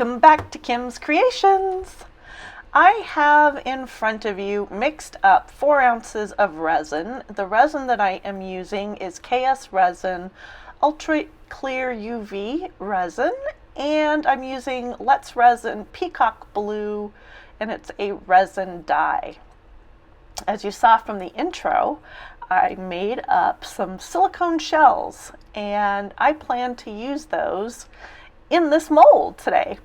Welcome back to Kim's Creations. I have in front of you mixed up 4 ounces of resin. The resin that I am using is KS Resin Ultra Clear UV resin, and I'm using Let's Resin Peacock Blue, and it's a resin dye. As you saw from the intro, I made up some silicone shells, and I plan to use those in this mold today.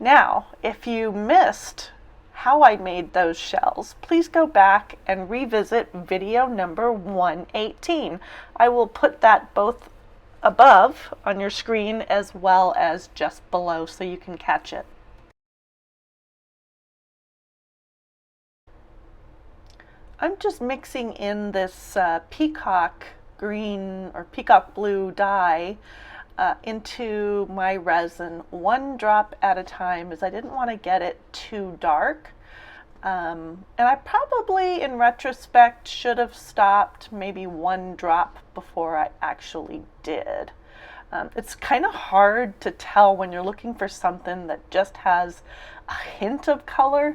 Now, if you missed how I made those shells, please go back and revisit video number 118. I will put that both above on your screen as well as just below so you can catch it. I'm just mixing in this peacock green or peacock blue dye into my resin 1 drop at a time, as I didn't want to get it too dark. And I probably, in retrospect, should have stopped maybe 1 drop before I actually did. It's kind of hard to tell when you're looking for something that just has a hint of color.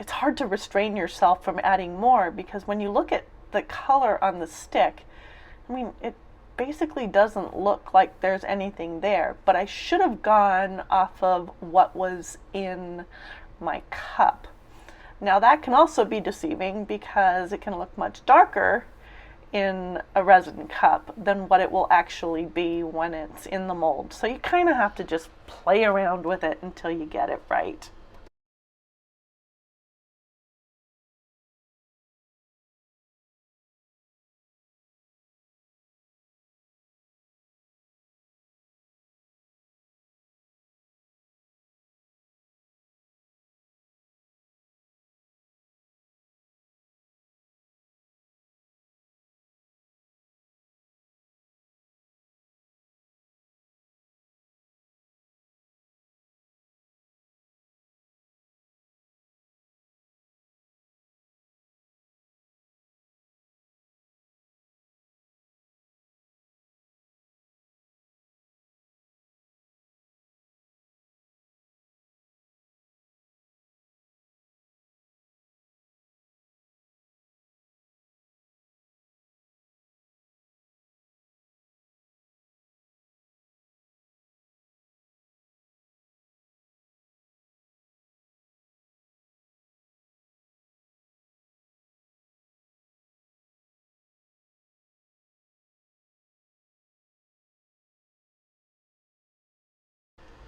It's hard to restrain yourself from adding more, because when you look at the color on the stick, I mean, it basically doesn't look like there's anything there, but I should have gone off of what was in my cup. Now that can also be deceiving, because it can look much darker in a resin cup than what it will actually be when it's in the mold. So you kind of have to just play around with it until you get it right.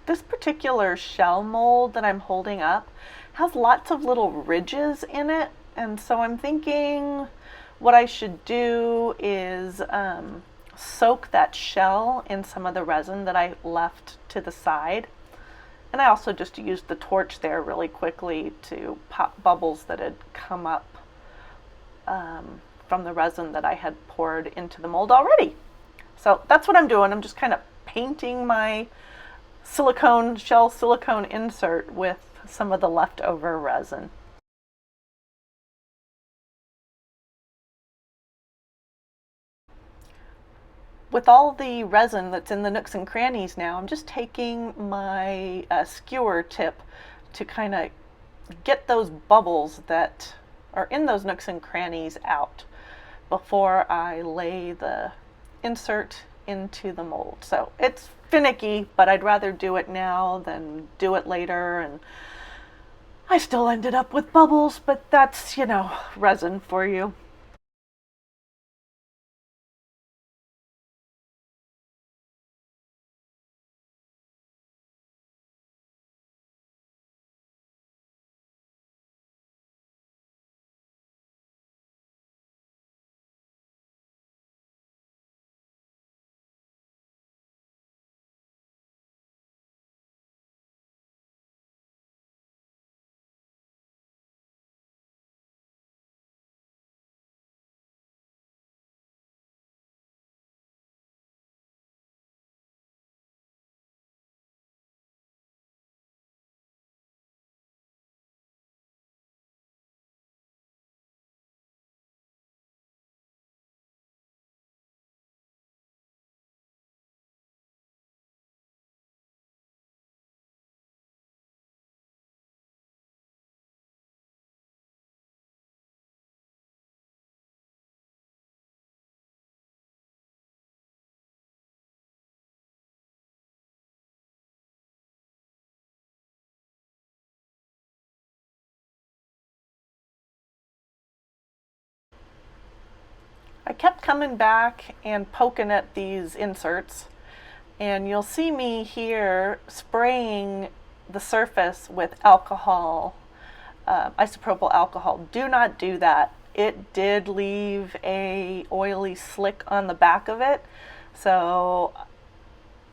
This particular shell mold that I'm holding up has lots of little ridges in it, and so I'm thinking what I should do is soak that shell in some of the resin that I left to the side. And I also just used the torch there really quickly to pop bubbles that had come up from the resin that I had poured into the mold already. So that's what I'm doing. I'm just kind of painting my shell silicone insert with some of the leftover resin. With all the resin that's in the nooks and crannies now, I'm just taking my skewer tip to kind of get those bubbles that are in those nooks and crannies out before I lay the insert into the mold. So it's finicky, but I'd rather do it now than do it later, and I still ended up with bubbles, but that's, resin for you. I kept coming back and poking at these inserts, and you'll see me here spraying the surface with alcohol, isopropyl alcohol. Do not do that. It did leave a oily slick on the back of it, so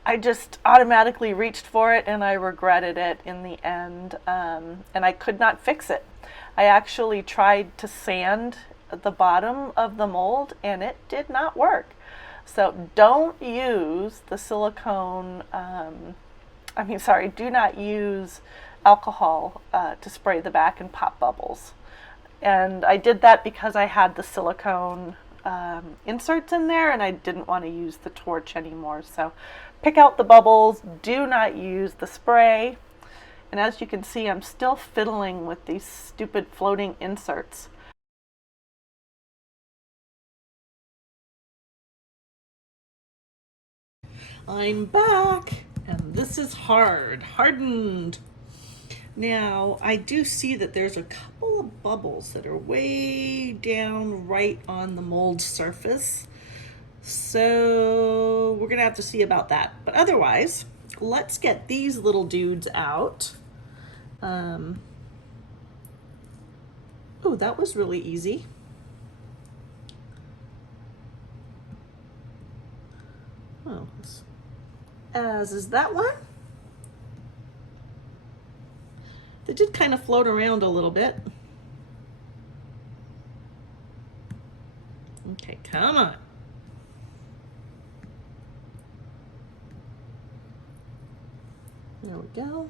I just automatically reached for it and I regretted it in the end, and I could not fix it. I actually tried to sand the bottom of the mold and it did not work. So don't use the silicone, do not use alcohol to spray the back and pop bubbles. And I did that because I had the silicone inserts in there and I didn't want to use the torch anymore. So pick out the bubbles, do not use the spray. And as you can see, I'm still fiddling with these stupid floating inserts. I'm back, and this is hardened. Now, I do see that there's a couple of bubbles that are way down right on the mold surface. So we're gonna have to see about that. But otherwise, let's get these little dudes out. Oh, that was really easy. Oh, as is that one. They did kind of float around a little bit. Okay, come on. There we go.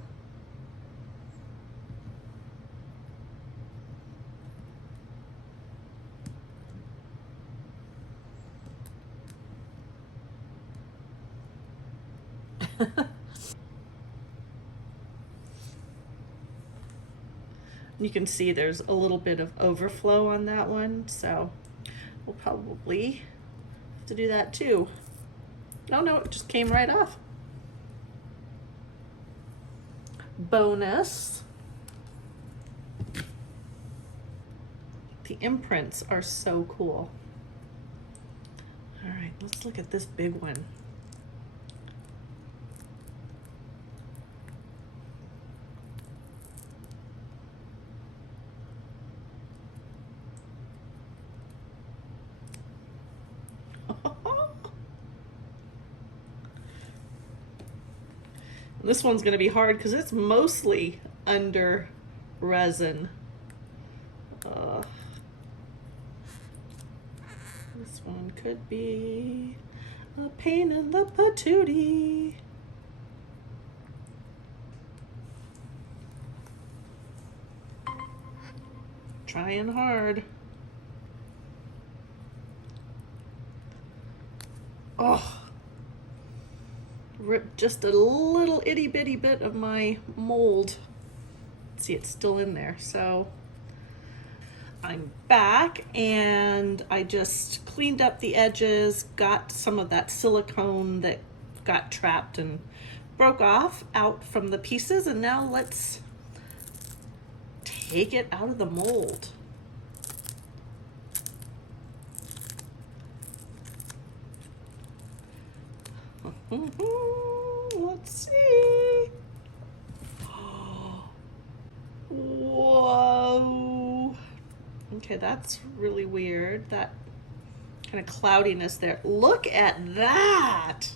You can see there's a little bit of overflow on that one, so we'll probably have to do that too. Oh no, it just came right off. Bonus. The imprints are so cool. All right, let's look at this big one. This one's going to be hard because it's mostly under resin. This one could be a pain in the patootie. Trying hard. Oh. Ripped just a little itty bitty bit of my mold. See, it's still in there. So I'm back and I just cleaned up the edges, got some of that silicone that got trapped and broke off out from the pieces, and now let's take it out of the mold. Let's see. Whoa. Okay, that's really weird. That kind of cloudiness there. Look at that.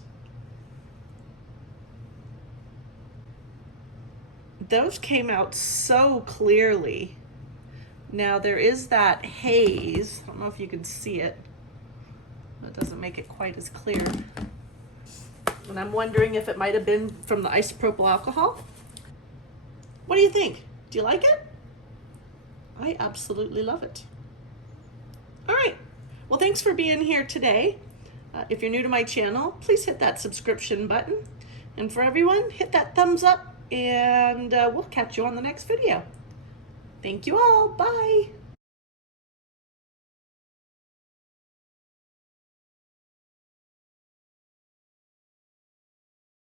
Those came out so clearly. Now there is that haze. I don't know if you can see it. It doesn't make it quite as clear. And I'm wondering if it might have been from the isopropyl alcohol. What do you think? Do you like it? I absolutely love it. All right. Well, thanks for being here today. If you're new to my channel, please hit that subscription button. And for everyone, hit that thumbs up, and we'll catch you on the next video. Thank you all. Bye.